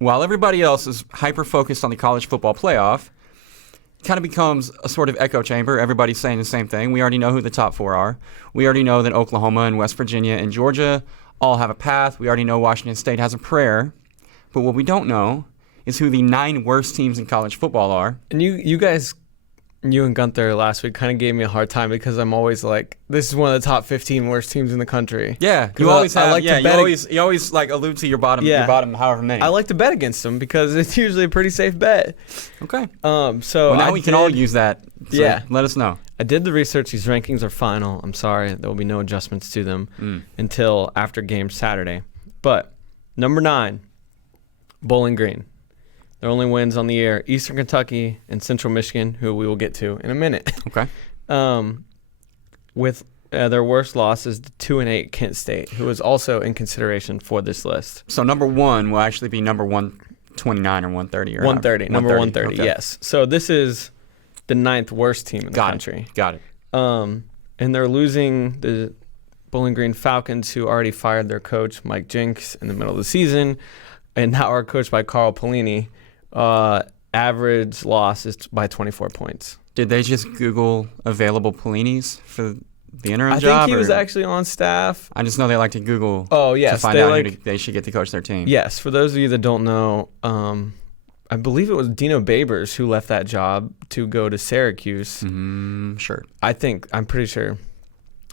while everybody else is hyper-focused on the college football playoff, kind of becomes a sort of echo chamber. Everybody's saying the same thing. We already know who the top 4 are. We already know that Oklahoma and West Virginia and Georgia all have a path. We already know Washington State has a prayer. But what we don't know is who the 9 worst teams in college football are. And you guys, you and Gunther last week kind of gave me a hard time because I'm always like, this is one of the top 15 worst teams in the country. Yeah, you always have. You always like allude to your bottom. Your bottom, however many. I like to bet against them because it's usually a pretty safe bet. Okay. So now we can all use that. So let us know. I did the research. These rankings are final. I'm sorry, there will be no adjustments to them until after game Saturday. But number 9, Bowling Green. Their only wins on the year, Eastern Kentucky and Central Michigan, who we will get to in a minute. Okay. With their worst loss is the 2-8 Kent State, who is also in consideration for this list. So number 1 will actually be number 129 or 130. Or 130, number 130, okay. yes. So this is the 9th worst team in the country. Got it. And they're losing the Bowling Green Falcons, who already fired their coach, Mike Jinks, in the middle of the season, and now are coached by Carl Pelini. Average loss is by 24 points. Did they just Google available Pellinis for the interim job? I think he was actually on staff. I just know they like to Google to find out who they should get to coach their team. Yes, for those of you that don't know, I believe it was Dino Babers who left that job to go to Syracuse. Sure. I'm pretty sure.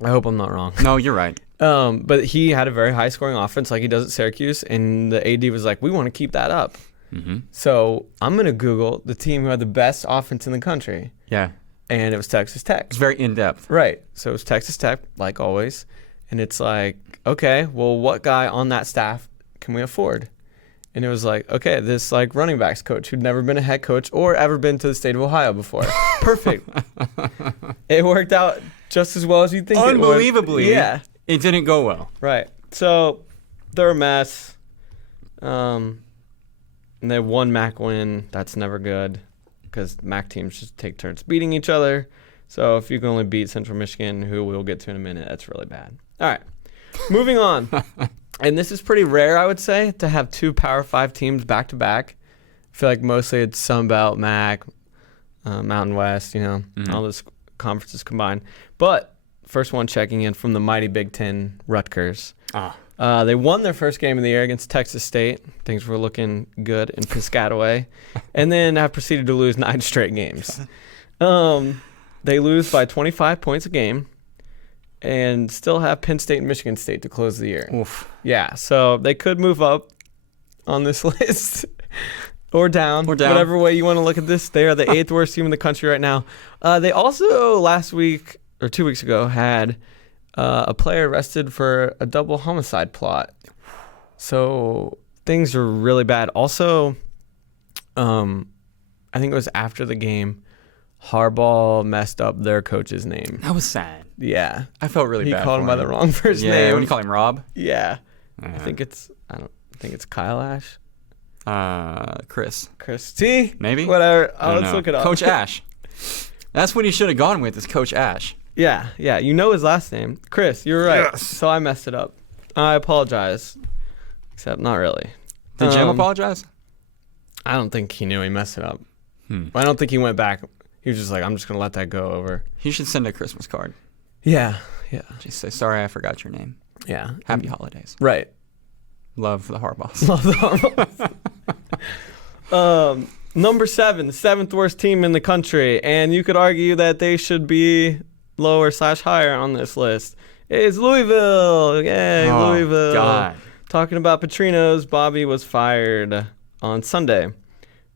I hope I'm not wrong. No, you're right. But he had a very high-scoring offense like he does at Syracuse, and the AD was like, we want to keep that up. So I'm going to Google the team who had the best offense in the country. Yeah. And it was Texas Tech. It's very in-depth. Right. So it was Texas Tech, like always. And it's like, okay, well, what guy on that staff can we afford? And it was like, okay, this like running backs coach who'd never been a head coach or ever been to the state of Ohio before. Perfect. It worked out just as well as you'd think it would. Unbelievably. Yeah. It didn't go well. Right. So they're a mess. And they have one MAC win. That's never good because MAC teams just take turns beating each other. So if you can only beat Central Michigan, who we'll get to in a minute, that's really bad. All right. Moving on. And this is pretty rare, I would say, to have 2 Power 5 teams back-to-back. I feel like mostly it's Sun Belt, MAC, Mountain West, all those conferences combined. But first one checking in from the mighty Big Ten, Rutgers. They won their first game of the year against Texas State. Things were looking good in Piscataway. And then have proceeded to lose 9 straight games. They lose by 25 points a game and still have Penn State and Michigan State to close the year. Oof. Yeah, so they could move up on this list or down. Whatever way you want to look at this. They are the 8th worst team in the country right now. They also last week or 2 weeks ago had a player arrested for a double homicide plot. So things are really bad. Also, I think it was after the game, Harbaugh messed up their coach's name. That was sad. Yeah. I felt really bad. He called him by the wrong first name. Yeah, what do you call him, Rob? Yeah. I think it's Kyle Ash. Chris. See? Maybe? Whatever. Let's look it up. Coach Ash. That's what he should have gone with, is Coach Ash. Yeah. You know his last name. Chris, you're right. Yes. So I messed it up. I apologize. Except not really. Did Jim apologize? I don't think he knew he messed it up. I don't think he went back. He was just like, I'm just going to let that go over. He should send a Christmas card. Yeah. Just say, sorry, I forgot your name. Yeah. Happy holidays. Right. Love the Harbaughs. Love the Harbaughs. Number 7, the 7th worst team in the country, and you could argue that they should be lower/higher on this list, is Louisville. Yay, Louisville. God. Talking about Petrino's, Bobby was fired on Sunday.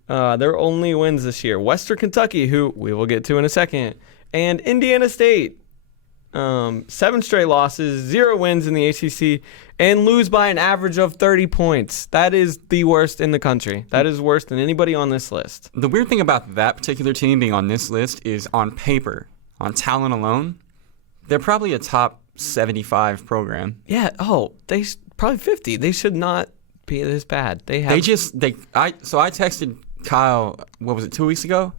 Their only wins this year, Western Kentucky, who we will get to in a second, and Indiana State. 7 straight losses, 0 wins in the ACC, and lose by an average of 30 points. That is the worst in the country. That is worse than anybody on this list. The weird thing about that particular team being on this list is on paper, on talent alone, they're probably a top 75 program. Yeah. They probably 50. They should not be this bad. So I texted Kyle, what was it, 2 weeks ago?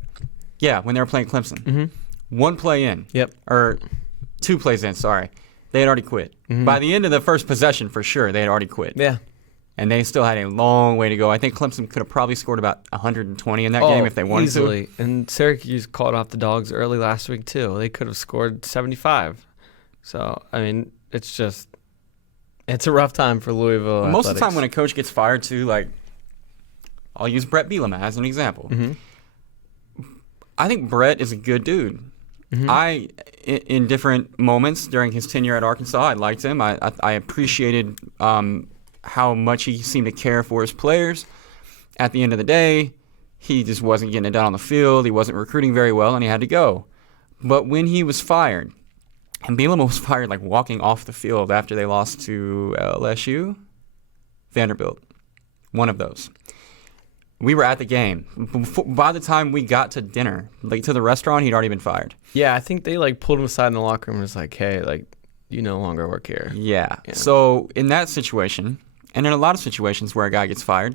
Yeah, when they were playing Clemson. Mm-hmm. 1 play in. Yep. Or 2 plays in, sorry. They had already quit. Mm-hmm. By the end of the first possession, for sure, they had already quit. Yeah. And they still had a long way to go. I think Clemson could have probably scored about 120 in that game if they wanted easily. And Syracuse called off the Dogs early last week, too. They could have scored 75. So, I mean, it's a rough time for Louisville Most athletics. of the time when a coach gets fired, too, like, I'll use Brett Bielema as an example. Mm-hmm. I think Brett is a good dude. Mm-hmm. In different moments during his tenure at Arkansas, I liked him. I appreciated how much he seemed to care for his players. At the end of the day, he just wasn't getting it done on the field. He wasn't recruiting very well, and he had to go. But when he was fired, and Bielema was fired like walking off the field after they lost to LSU, Vanderbilt, one of those. We were at the game. By the time we got to dinner, like to the restaurant, he'd already been fired. Yeah, I think they like pulled him aside in the locker room and was like, hey, like, you no longer work here. Yeah. So in that situation, and in a lot of situations where a guy gets fired,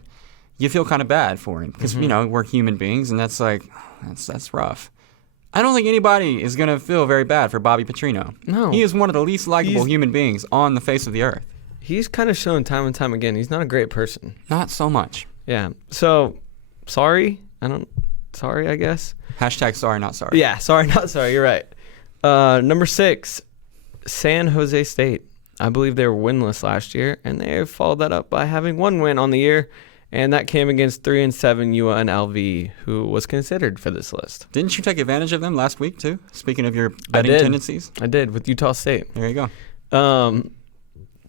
you feel kind of bad for him because, you know, we're human beings, and that's like, that's rough. I don't think anybody is going to feel very bad for Bobby Petrino. No. He is one of the least likable human beings on the face of the earth. He's kind of shown time and time again he's not a great person. Not so much. Yeah. So, sorry, I guess. Hashtag sorry, not sorry. Yeah, sorry, not sorry. You're right. Number 6, San Jose State. I believe they were winless last year, and they followed that up by having one win on the year, and that came against 3-7 UNLV, who was considered for this list. Didn't you take advantage of them last week, too? Speaking of your betting tendencies? I did, with Utah State. There you go.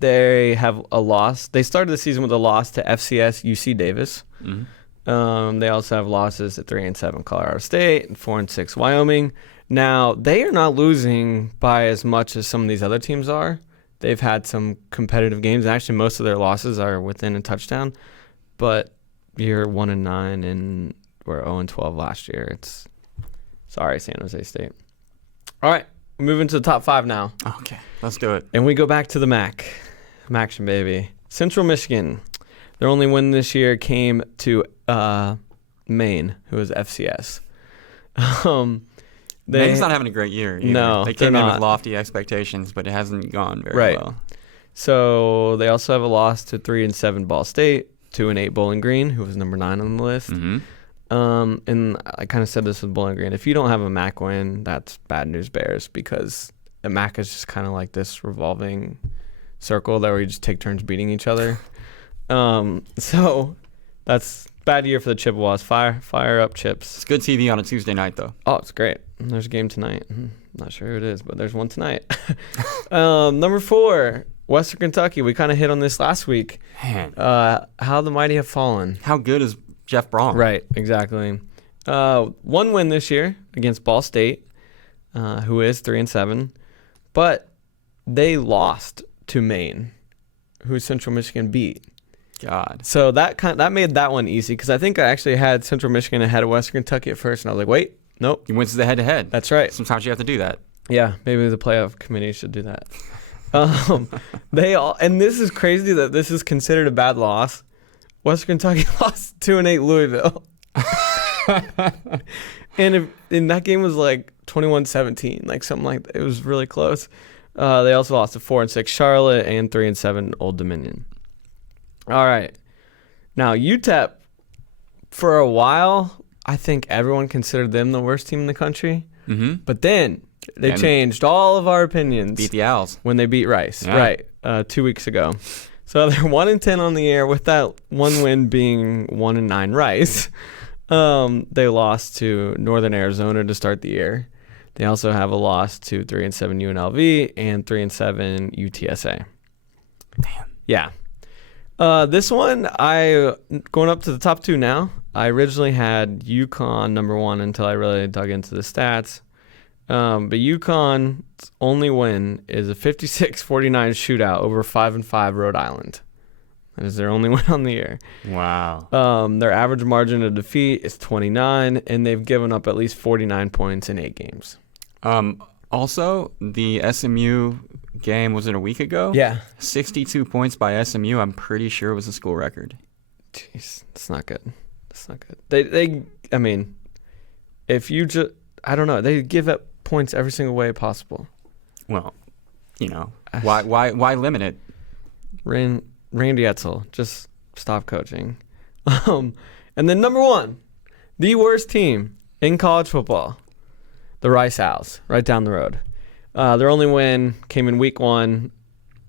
They have a loss. They started the season with a loss to FCS UC Davis. Mm-hmm. They also have losses at 3-7 Colorado State and 4-6 Wyoming. Now, they are not losing by as much as some of these other teams are. They've had some competitive games. Actually, most of their losses are within a touchdown. But you're 1-9 and we're 0-12 last year. Sorry, San Jose State. All right, we're moving to the top 5 now. Okay, let's do it. And we go back to the MAC. Maction, baby. Central Michigan. Their only win this year came to Maine, who is FCS. Maine's not having a great year either. No, they came they're in not. with lofty expectations, but it hasn't gone very well. So they also have a loss to 3-7 Ball State, 2-8 Bowling Green, who was number 9 on the list. Mm-hmm. And I kind of said this with Bowling Green. If you don't have a MAC win, that's bad news bears, because the MAC is just kind of like this revolving circle that where you just take turns beating each other. So that's bad year for the Chippewas. Fire up Chips. It's good TV on a Tuesday night, though. Oh, it's great. There's a game tonight. Not sure who it is, but there's one tonight. Number 4, Western Kentucky. We kind of hit on this last week. Man. How the mighty have fallen. How good is Jeff Braun? Right, exactly. One win this year against Ball State, who is 3-7, but they lost to Maine, who Central Michigan beat. God. So that made that one easy, because I think I actually had Central Michigan ahead of Western Kentucky at first, and I was like, wait, nope. He wins the head-to-head. That's right. Sometimes you have to do that. Yeah, maybe the playoff committee should do that. And this is crazy that this is considered a bad loss. Western Kentucky lost 2-8 Louisville. and that game was like 21-17, like something like that. It was really close. They also lost to 4-6 Charlotte and 3-7 Old Dominion. All right. Now, UTEP, for a while, I think everyone considered them the worst team in the country. Mm-hmm. But then they changed all of our opinions. Beat the Owls. When they beat Rice. Yeah. Right. 2 weeks ago. So they're 1-10 on the year, with that one win being 1-9 Rice. They lost to Northern Arizona to start the year. They also have a loss to 3-7 UNLV and 3-7 UTSA. Damn. Yeah. This one, going up to the top 2 now. I originally had UConn number 1 until I really dug into the stats. But UConn's only win is a 56-49 shootout over 5-5 Rhode Island. That is their only win on the year. Wow. Their average margin of defeat is 29, and they've given up at least 49 points in 8 games. Also, the SMU game, was it a week ago? Yeah. 62 points by SMU. I'm pretty sure it was a school record. Jeez, that's not good. That's not good. I mean, if you just, I don't know, they give up points every single way possible. Well, why limit it? Randy Etzel, just stop coaching. And then number 1, the worst team in college football, the Rice Owls, right down the road. Their only win came in week 1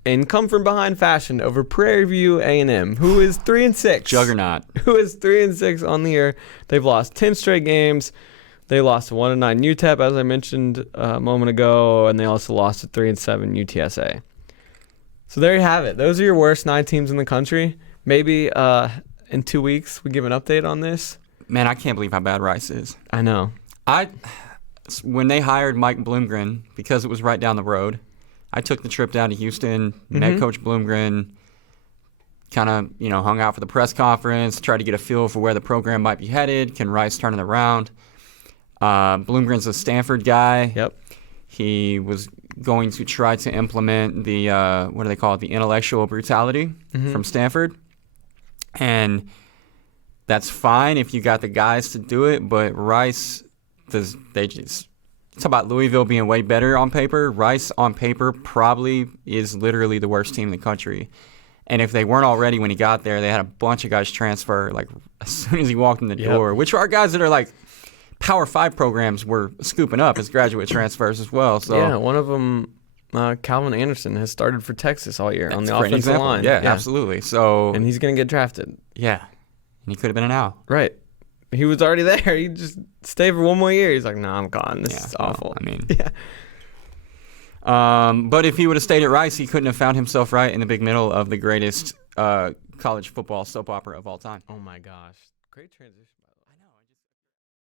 in come from behind fashion over Prairie View A&M, who is 3-6. Juggernaut. Who is 3-6 on the year. They've lost 10 straight games. They lost to 1-9 UTEP, as I mentioned a moment ago, and they also lost to 3-7 UTSA. So there you have it. Those are your worst 9 teams in the country. Maybe in 2 weeks we give an update on this. Man, I can't believe how bad Rice is. I know. When they hired Mike Bloomgren, because it was right down the road, I took the trip down to Houston, met Coach Bloomgren, kind of, hung out for the press conference, tried to get a feel for where the program might be headed. Can Rice turn it around? Bloomgren's a Stanford guy. Yep. He was going to try to implement the, what do they call it, the intellectual brutality from Stanford. And that's fine if you got the guys to do it, but Rice, talk about Louisville being way better on paper. Rice on paper probably is literally the worst team in the country. And if they weren't already when he got there, they had a bunch of guys transfer like as soon as he walked in the door, which are guys that are like Power 5 programs were scooping up as graduate transfers as well. So yeah, one of them, Calvin Anderson, has started for Texas all year on the offensive line. Yeah, absolutely. So and he's going to get drafted. Yeah, and he could have been an owl. Right. He was already there. He just stayed for one more year. He's like, no, I'm gone. This is awful. But if he would have stayed at Rice, he couldn't have found himself right in the big middle of the greatest college football soap opera of all time. Oh, my gosh. Great transition.